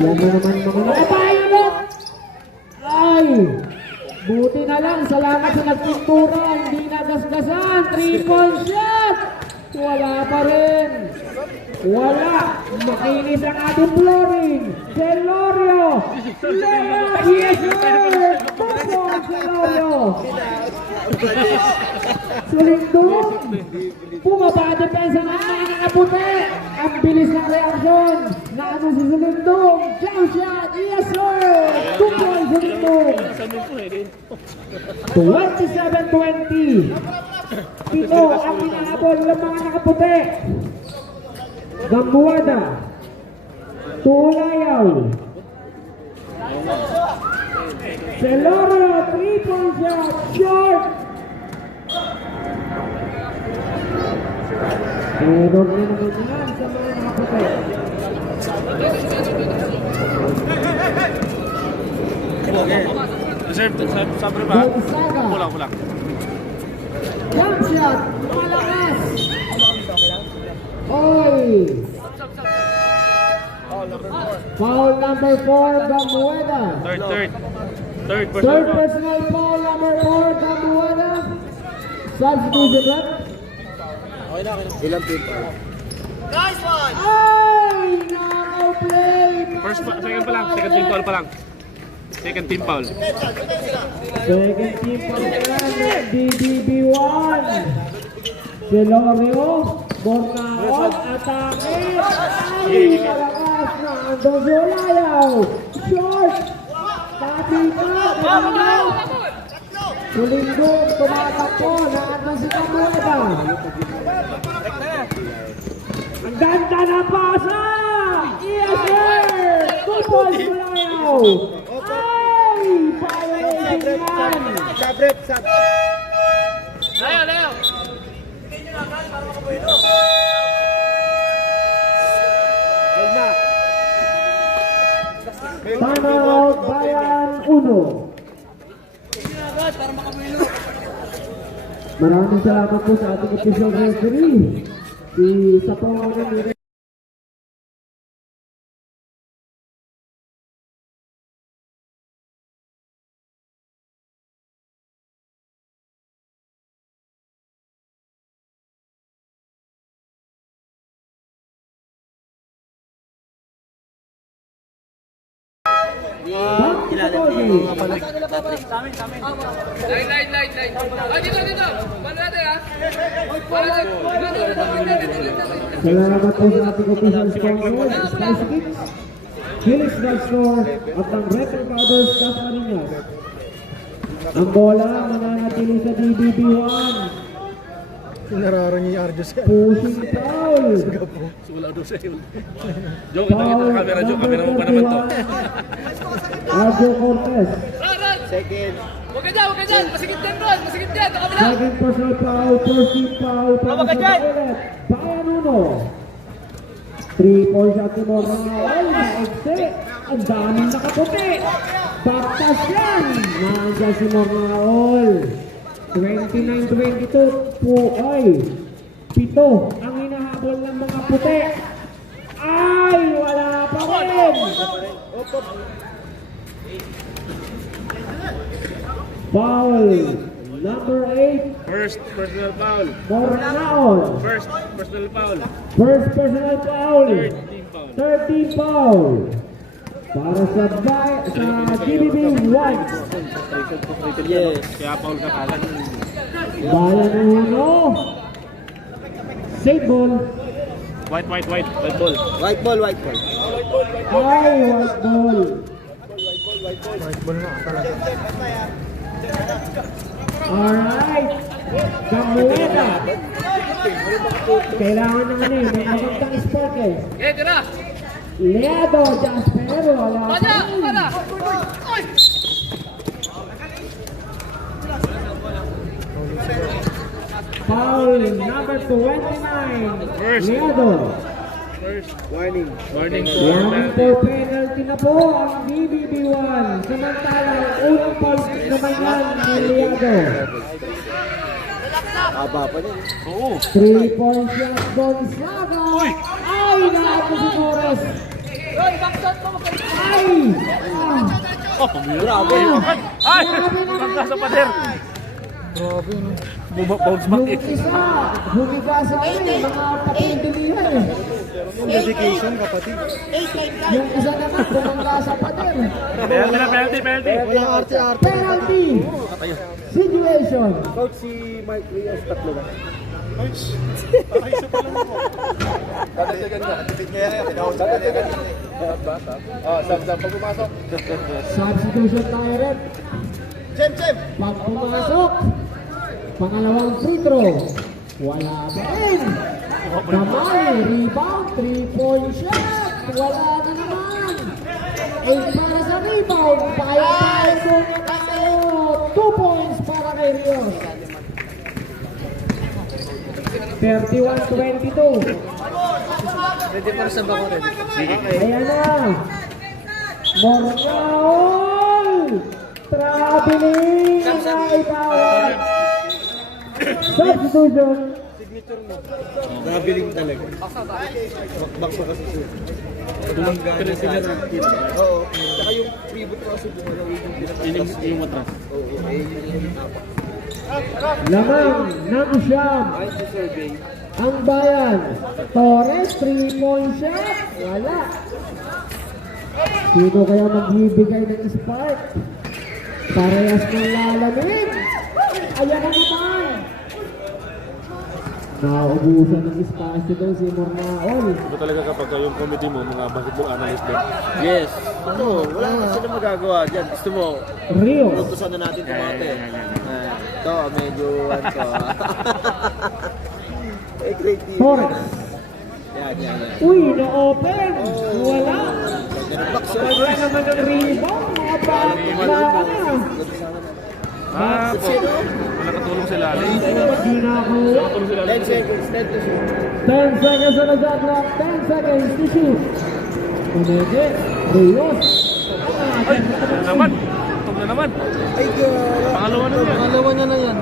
Yan na naman mga nakapayalot. Ay! Buti na lang, salamat sa nagpintura, hindi nagasgasan. 3-point shot! Wala pa rin. Wala. Makinis ang ating flooring. Celorio. Yes, sir. 2 points, Celorio. Sulindong. Bumaba ang depensa ng mga nakaputi. Ang bilis ng reaksyon. Naano si Sulindong. Jump shot. Yes, sir. 2 points, Sulindong. 27-20. Pito ang inaabol ng mga nakaputi. Gambuada. Tulayaw. Celorio, 3-point shot. Short. Error na naman yan sa mga nakaputi. Reserve, sabre ba? Gonzaga. Kulang. Jump shot. Malakas. Oy. Foul number 4, Gamueda. Third Third personal foul number 4, Gamueda. Substitution rep. Ilang pinto? Nice one! Ay! Naka-play! Second pa lang. Second team foul pa lang. Second team foul. Second team foul yan. DDB1. Celorio. Bornaon. Atake. Ay! Malakas na. Andong Zulayaw. Short. Tabi na. Kanina. Sulindong. Tumatakbo. Naandong si Gamueda. Ang ganda na pasa! Yes, sir! 2 points Zulayaw. Ay! Violation yan! Sabrep, Layo! Timeout Bayan 1. Maraming salamat po sa ating official referee. Si Sapong Nini. Line. Ah, dito. Bala natin ha. Salamat po sa ating official sponsor, Spice Kicks, Felix Drugstore, at ang Record Brothers Casarinas. Ang bola mananatili sa DBB1. Nararo niya yung Arjos yan. Pushing foul. Wala daw sa'yo. Joke, nakita ka camera. Joke, camera mo pa naman to. Arjo Cortez. Run! Second. Huwag ka dyan. Masigit dyan, Ron. Masigit dyan. Sa kabila. Second personal foul, first team foul, para sa Violet. Bayan 1. 3-point shot ni Morano. Ay, naikse. Ang daming nakaputi. Baktas yan. Nandiyan si Mornaol. 29-22 po. Ay, 7 ang hinahabol ng mga puti. Ay, wala pa rin. Foul. Number 8, First personal foul. Mornaol. First personal foul. First personal foul. Team foul. 13 foul. Para sa GBB 1. Yes. Kaya foul ka kagad. Bayan uno. Save ball. White ball. White ball, white ball. Ay, white ball. Alright. Gamueta. Kailangan ng ano eh, may magandang spark eh. Okay, tira. Leado, Jasper, wala pa Pada, rin. pada. Oy! Foul number 29. Leado. Warning. Warning for penalty na po ang BBB1. Samantalang unang foul naman yan ni Leado. Haba pa din. Oo. 3-point shot Gonzaga. Ay, naku si Torres. Oy, backshot mo. Ay! Ah! Grabe. Ay! Magka sa pader. Grabe, no? Bounce back Yung isa, humiga sa akin, mga papindilihan eh. Dedication, kapatid. Yung isa naman, bumangga sa pader. Penalty. Walang arte-arte. Penalty situation. Coach, si Mike Rios, tatlo ba? Substitution tayo rin. Pag pumasok, pangalawang free throw. Wala pa rin. Kamay, rebound, 3-point shot. Wala na naman. 8 para sa rebound. 5 muna tayo. 2 points para kay Rios. 31-22. Pwede para sa bako rin. Ayan na. Mornaol. Traveling. Ay, bawal. Substitution. Traveling talaga. Bakbak pa kasi siya. Tulanggan sila natin. Oo. Tsaka yung pivot kasi bumalaw yung matras. Oo. Yung apat. Lamang ng siyam. Ayun sa survey. Ang bayan. Torres, 3-point shot. Wala. Sino kaya magbibigay ng spark? Parehas ng lalamin. Ayan na naman. Naubusan ng espasyo daw si Mornaol. Ito talaga kapag yung committee mo, mga basketball analyst din. Yes. Ito, wala na sila magagawa dyan. Gusto mo, Rios. lutusan na natin tumate. Ito, medyo, ano eh, great team. Torres. Yan. Uy, na-open. Wala. Ganun box. Wala naman ng rebound. Mga bata na. Ah, po. Wala katulong sila. Di na ako. 10 seconds, 10 to shoot. 10 seconds on the shot clock. 10 seconds to shoot. Kumede. Rios. Naman. Tok na naman. Ay, God. Pangalawa na yan. Pangalawa niya na yan.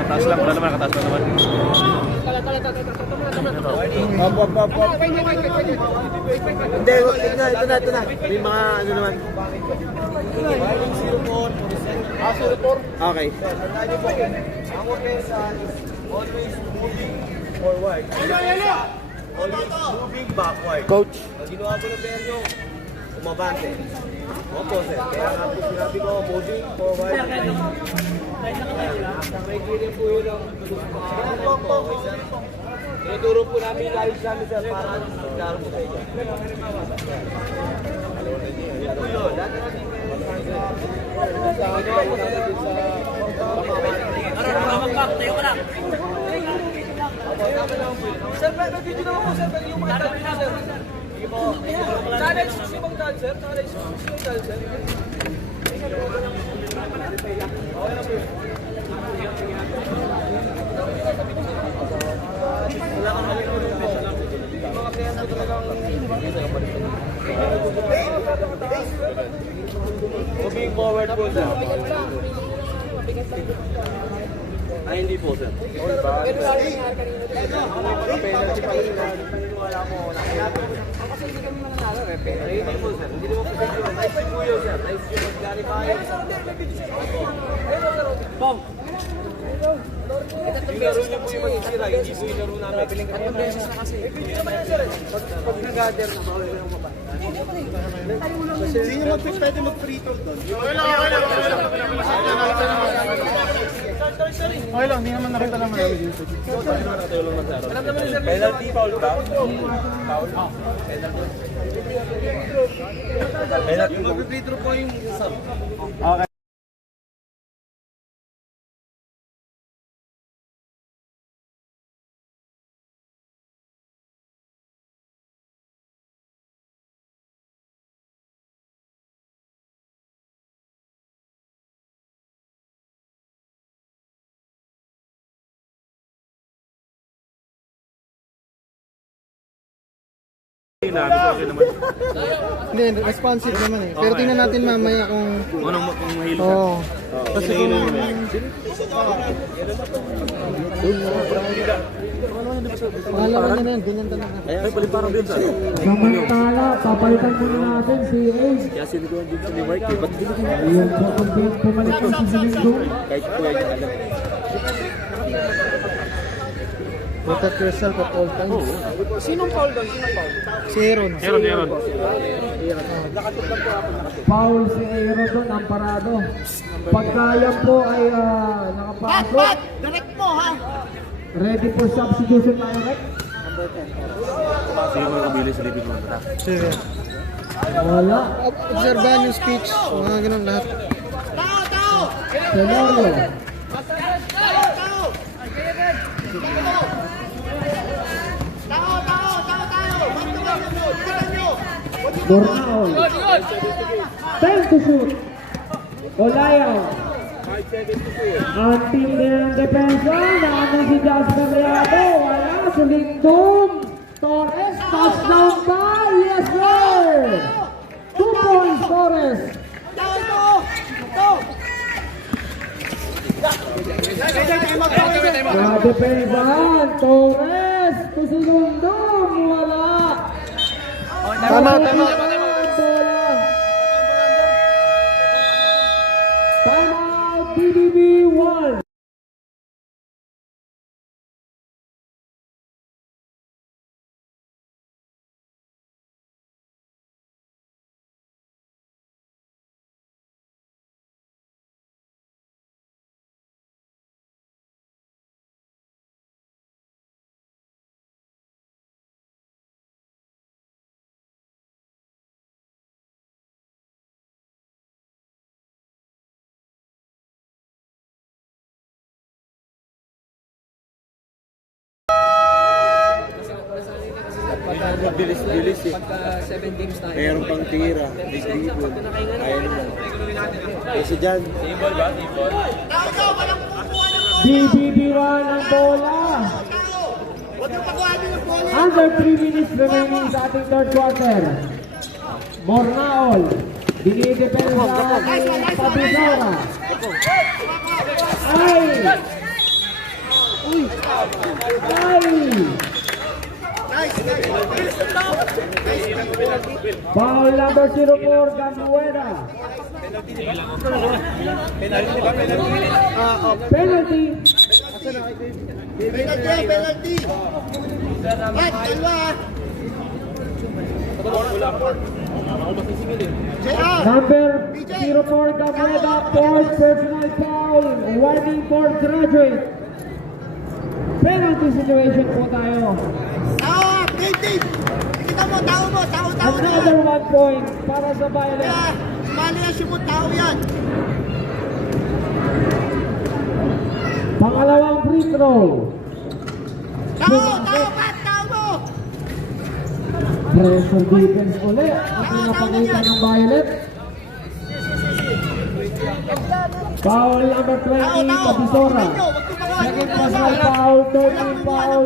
Nakataas lang. Wala naman. Nakataas lang naman. Hop. Hindi, ito na. May mga ano naman. Okay. Ang offense is always moving forward. Always moving backward. Coach. Pag ginawa ko ng Beryo, umabante. Opo, sir. Kaya nga po sinabi ko, moving forward. Nakikinig po yun ang okay, sir. Tinuturo po namin yung live namin, sir, para klaro po sa inyo. Yun po yun. Lahat na natin sir, nag-video naman po, sir. Yung mga dami na, sir. Challenge si Mang Dan, sir. Challenge si Mang Dan, sir. Okay na po yun. Wala kang mali ko rin. Yung mga players na talagang moving forward po, sir. Ay, hindi po, sir. Penalty pa rin. wala mo, wala ko. Kasi hindi kami mananalo, referee. Hindi mo, sir. Hindi mo position. Nice si Kuyo, sir. Nice si Clarify. Bom! Laro niyo po yung masisira, hindi po yung laro namin. Ang beses na kasi. Pag nag-gather na, bawal na yung mabay. Sino pwede mag-free throw doon? Okay lang, hindi naman nakita naman namin dito. Alam naman ni sir, Penalty, foul ba? Penalty. mag-free throw po yung sub. Okay. Hindi, responsive naman eh. Pero tingnan natin mamaya kung... Unang mahilo ka. Oo. Kasi kung... Pangalaman niya na yan, ganyan talaga. Ay, pali parang din sa... Samantala, papalitan muna natin si Ace. Kaya siniguan din sa ni Mark eh. Ba't hindi ka Ayun po kung pumalit po si Domingo. kahit po ay alam? Protect yourself at all times. Sinong foul doon? Sinong foul? Si Aaron. Meron. Foul si Aaron doon, ang parado. Pagka yan po ay nakapasok. Direct mo, ha? Ready for substitution na ulit. Sino mo nakabili sa libig mo? Sige. Wala. Obserbahan yung speech. Mga ganun lahat. Tao! Tenorio. Bornaol. 10 to shoot. Olayaw. Ang team ng depensa, naman si Jasper Reado. Wala, si Lindom. Torres, touchdown ba? Yes, sir! 2 points, Torres. Depensahan, Torres. To si Lindom. Wala. Tama. Time out, BBB 1. Bilis eh. Pagka 7 games tayo. Mayroon pang tira. Disable. Ayaw naman. Eh si Jan. BBB 1 ang bola. Under 3 minutes remaining sa ating third quarter. Mornaol. Dinidepensa ni Pabizora. Ay! Foul number 04, Gamuera. Penalty. Penalty! Right, dalawa! Number 04, Gamuera, fourth personal foul. Warning for graduate. Penalty situation po tayo. Tao! Team! Kita mo, tao mo! Tao! Another 1 point para sa Violet. Kaya, sumali na siya mo, tao yan! Pangalawang free throw. Tao! Pat! Tao mo! Pressure defense ulit. Ang pinapakita ng Violet. Foul number 20, Pabizora. Second personal foul, 13 foul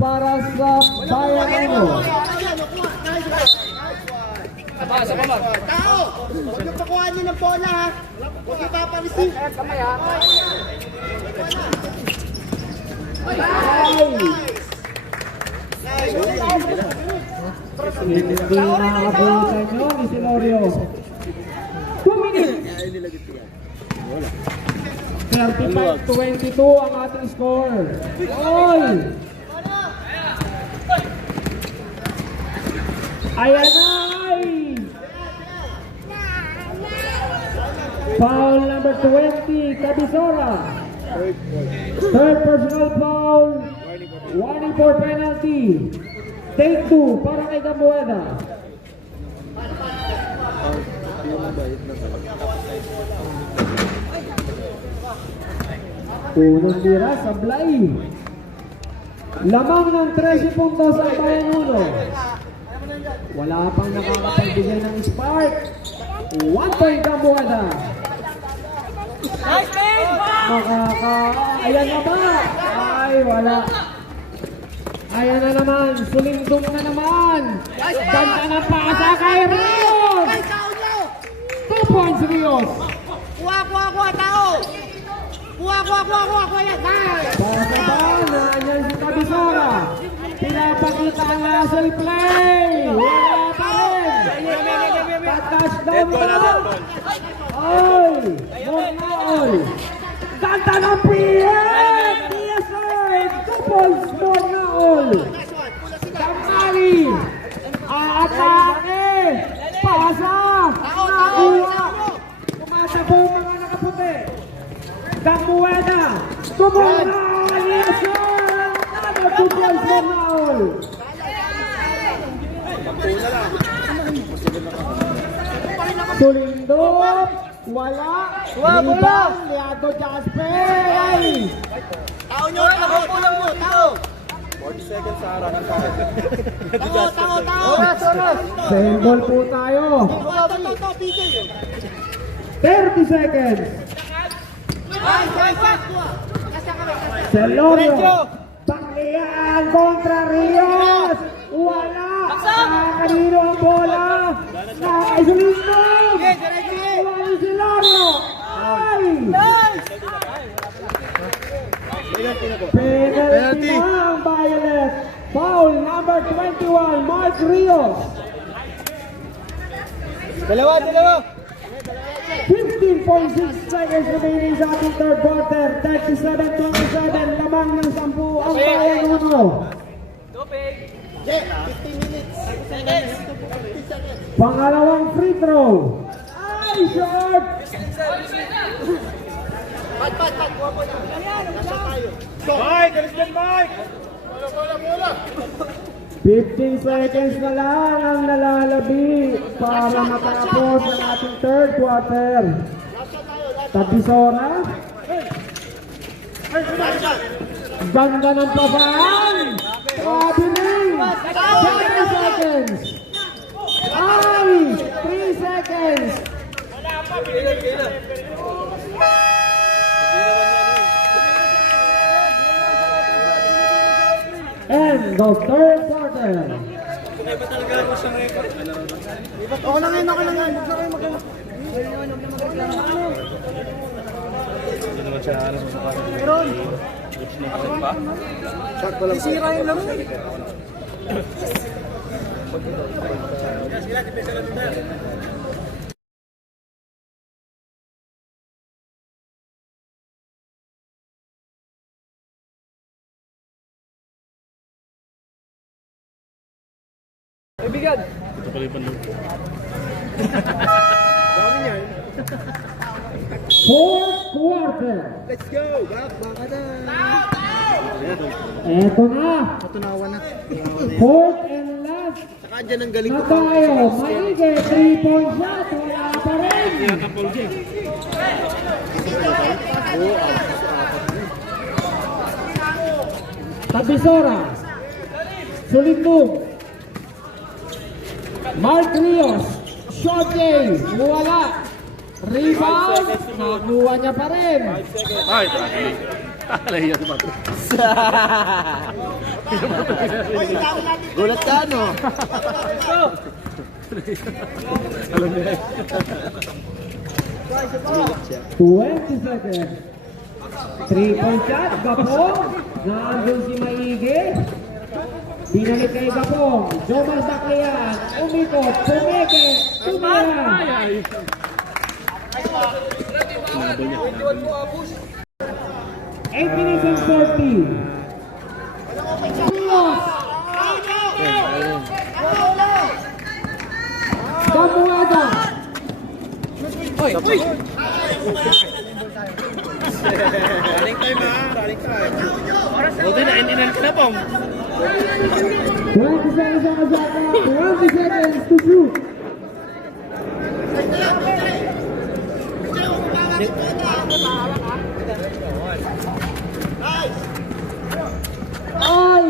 para sa Violet. Tao! Huwag niyo pakuha niyo ng bola, ha? Huwag niyo papareceive! Hindi nakakabutan nyo ni Silorio. 2 minutes. 35-22 ang ating score. Oy! Ayan na! Foul number 20, Cabisora. Third personal foul. Warning for penalty. Take 2 para kay Gamueda. Unang tira sa Blay. Lamang ng 13 puntos ang Bayan 1. Wala pang nakakapagbigay ng spark. 1 point Gamueda. Ayan na ba? Ay, wala. Ayan na naman. Sulindong na naman. Ganda na pasa kay Rios. 2 points Rios. Kuha, tao! Kuha, yan! Pasa ba? Nandiyan si Cabisora. Pinapakita ang hustle play. Wala pa rin. Touchdown ba? Ay! Mornaol! Ganda ng PM! PSR! Couples Mornaol! Kamali! Aatake! Pasa! Nakuha! Tumatakbo ang mga nakaputi! Gamueda! Tumula! Yes sir! Another couples Mornaol! Sulindog! Wala! Rebound! Liado Jasper! Tao nyo! Tao! 40 seconds sa harapan pa. Tao! Sembol po tayo! 30 seconds! Celorio! Panglian kontra Rios! Wala! Kanino ang bola? Sulindog! Wala si Celorio! Ay! Penalty ng Violet! Foul number 21, Mark Rios! Dalawa! 15.6 seconds remaining sa ating third quarter. 37-27, lamang ng 10 ang Bayan 1. Pangalawang free throw. Ay, short! Mike! Alis dyan, Mike! 15 seconds na lang ang nalalabi para matapos ang ating third quarter. Cabisora. Ganda ng pasaan. Kabiling. 7 seconds. Ay! 3 seconds. And the third quarter. Okay lang yan. Huwag na kayo magano. Sisira yung laro. Kaibigan! Ito pala yung panlong. Fourth quarter. Let's go! Baka na! Eto na. Natunawan na. Fourth and last. Saka dyan ang galing Na ko. tayo. Maige. 3-point shot. Wala pa rin. Cabisora. Sulindog. Mark Rios. Short game. Wala. Rebound. Nakuha niya pa rin. Ay, traffic. Alahiya si Pato. Gulat ka, no? Alam niya. 20 seconds. 3-point shot. Gapo. Nandun si Maige. Binalik kay Gapong. Jomar Baclian. Umikot. Pumeke. Tumira. 8 minutes and 40. Gamueda. Buti na, ininan ka na pong. 20 seconds on the clock. 20 seconds to shoot. Ay!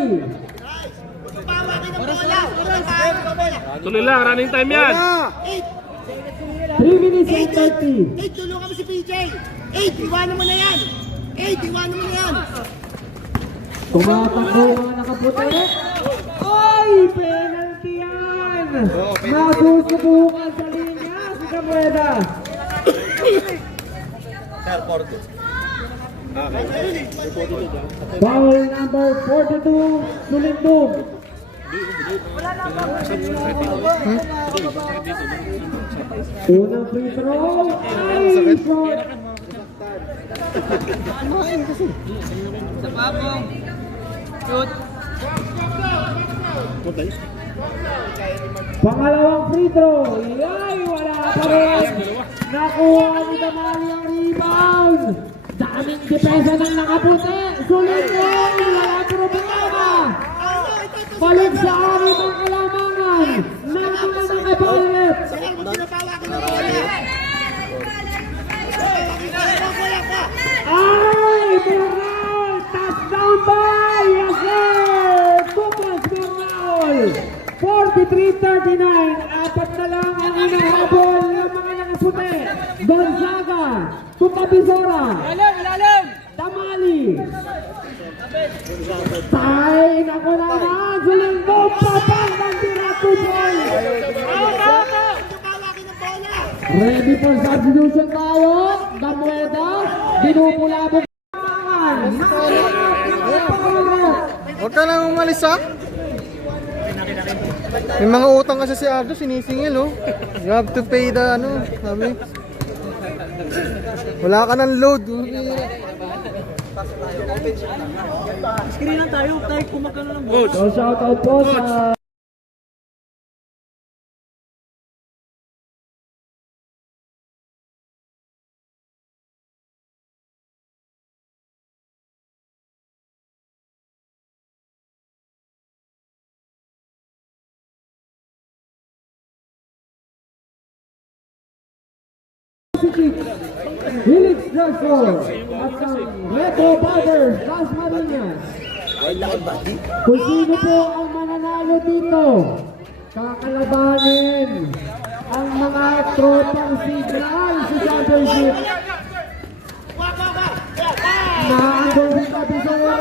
Tuloy lang, running time yan. 3 minutes and 30. 8, tulungan mo si PJ! 8, iwanan mo na yan! 8, iwanan mo na yan! Tumatakbo mga nakaputi. Ay! Penalty yan! Masusubukan sa linya si Gamueda. Foul number 42, Sulindong. Unang free throw. Ay! Shot. Pangalawang free throw. Ay, wala pa rin. Nakuha ni Damali ang rebound. Daming depensa ng nakaputi. Sulit mo. Wala problema. Balik sa amin ang kalamangan ng mga nakapalit. Ay, Bernal! Touchdown by Yasser! Thomas Bernal! 43-39. Apat na lang ang inahabol ng mga nakaputi. Gonzaga, Tutabizora, Damali. Tay, naku naman! Sulinggo, papang ng Tiratupol! Ready for substitution tayo. Gamueda, dinupulabog. Huwag ka lang umalis ha. May mga utang kasi si Ardo, sinisingil oh. You have to pay the ano, sabi. Wala ka ng load. So shout out po sa Helix Drugstore at ang Retro Barbers Las Marinas. Kung sino po ang mananalo dito, kakalabanin ang mga tropang signal sa championship. Naandun si Tapisora.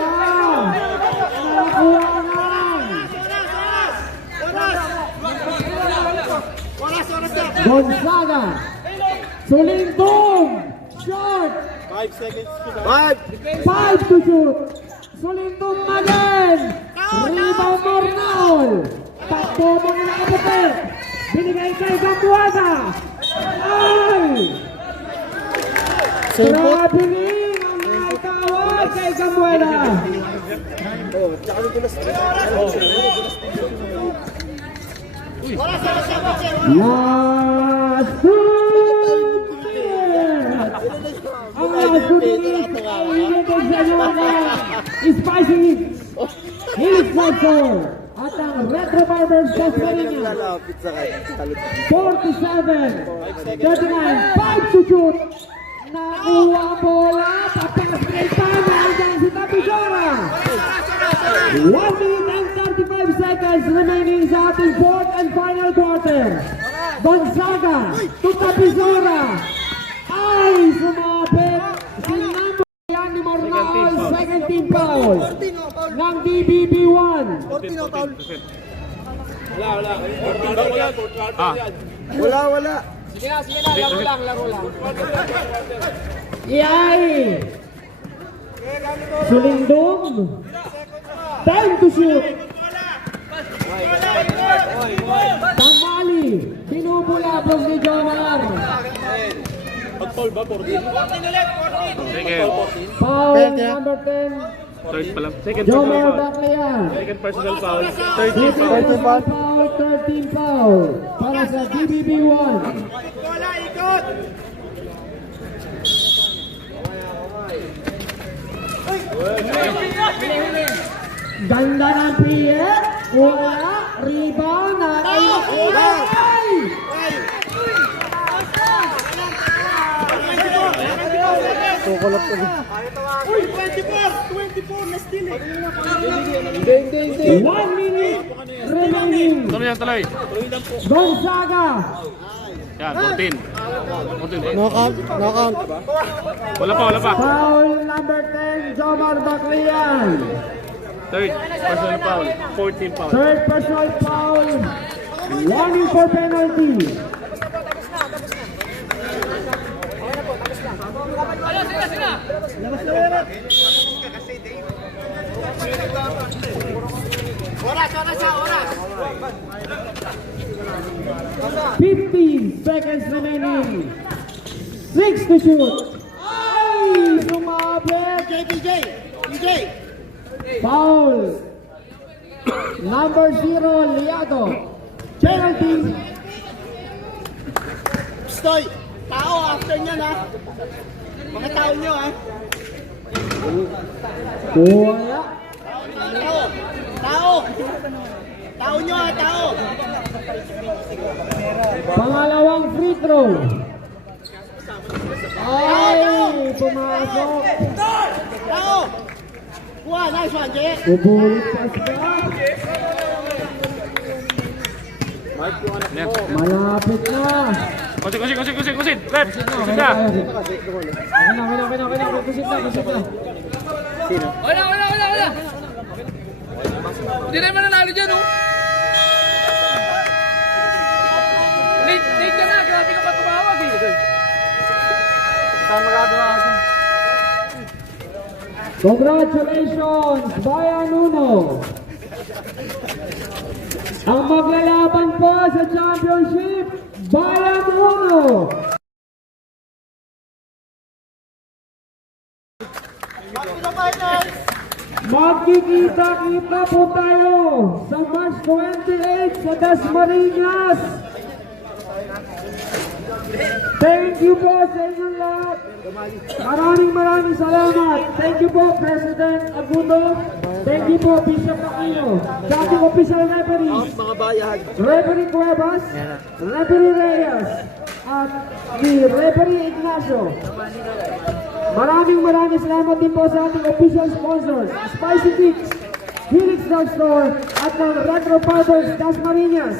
Nakakuha lang. Gonzaga. Sulindong. Short. 5 seconds. 5 to shoot. Sulindong Magen. Rebound Mornol. Takbo mga nakaputi. Binigay kay Gamueda. Ay! Grabe rin ang nakatawag kay Gamueda. Last ang last minute ay inibig sa mga Spicy Helix Drugstore at ang Retro Barbers Las Marinas. 47, 39, 5 to shoot. Nakuha ang bola, papasplay pa, nandiyan si Tapisora. 1 minute and 35 seconds remaining sa ating fourth and final quarter. Gonzaga to Tapisora. Ay, sumabit si number yan ni Mornal, second team foul ng DBB1. Wala. Sige na, laro lang. Iyay! Sulindong 10 to shoot. Tanghali, binubulabog ni Jomar. Pag-foul ba, 14? Second. Foul Penalty na. number 10, Third pa lang. Second Jomar personal foul. Baclayan. Second personal foul. Third team Second foul. personal foul, 13 foul para sa DBB1. Ganda ng piye. Wala. Rebound. Ay! Kukulap ko. Uy, 24 na steal eh. 1 minute remaining. Tuloy yan, tuloy. Gonzaga. Yan, 14. 14. Knockout. Knockout. Wala pa, wala pa. Foul number 10, Jomar Baclayan. Third personal foul. 14 foul. Third personal foul. Warning for penalty. Oras. 15 seconds remaining. 6 to shoot. Ay! Sumabit. PJ. Foul. Number 0, Liago. Penalty. Stoy. Tao after niyan ha. Mga tao nyo ha. Wala. Tao nyo ha, tao. Pangalawang free throw. Ay! Pumasok. Tao. Kuha, nice one, Jay. Ubulit pa siya. Yan. Malapit na. Kusin. Rep. Kusin ka. Kusit na. Wala. Hindi na naman nanalo dyan, oh. Late ka na, grabe ka pa tumawag, eh. Congratulations, Bayan Uno. Ang maglalaban po sa championship, Bayan Uno. Magkikita-kita po tayo sa March 28 sa Dasmariñas. Thank you po sa inyong lahat. Maraming salamat. Thank you po, President Agudo. Thank you po, Bishop Aquino. Sa ating official referees, Referee Cuevas, Referee Reyes, at ni Referee Ignacio. Maraming salamat din po sa ating official sponsors, Spicy Fix, Felix Drugstore, at ng Retro Powders Dasmariñas.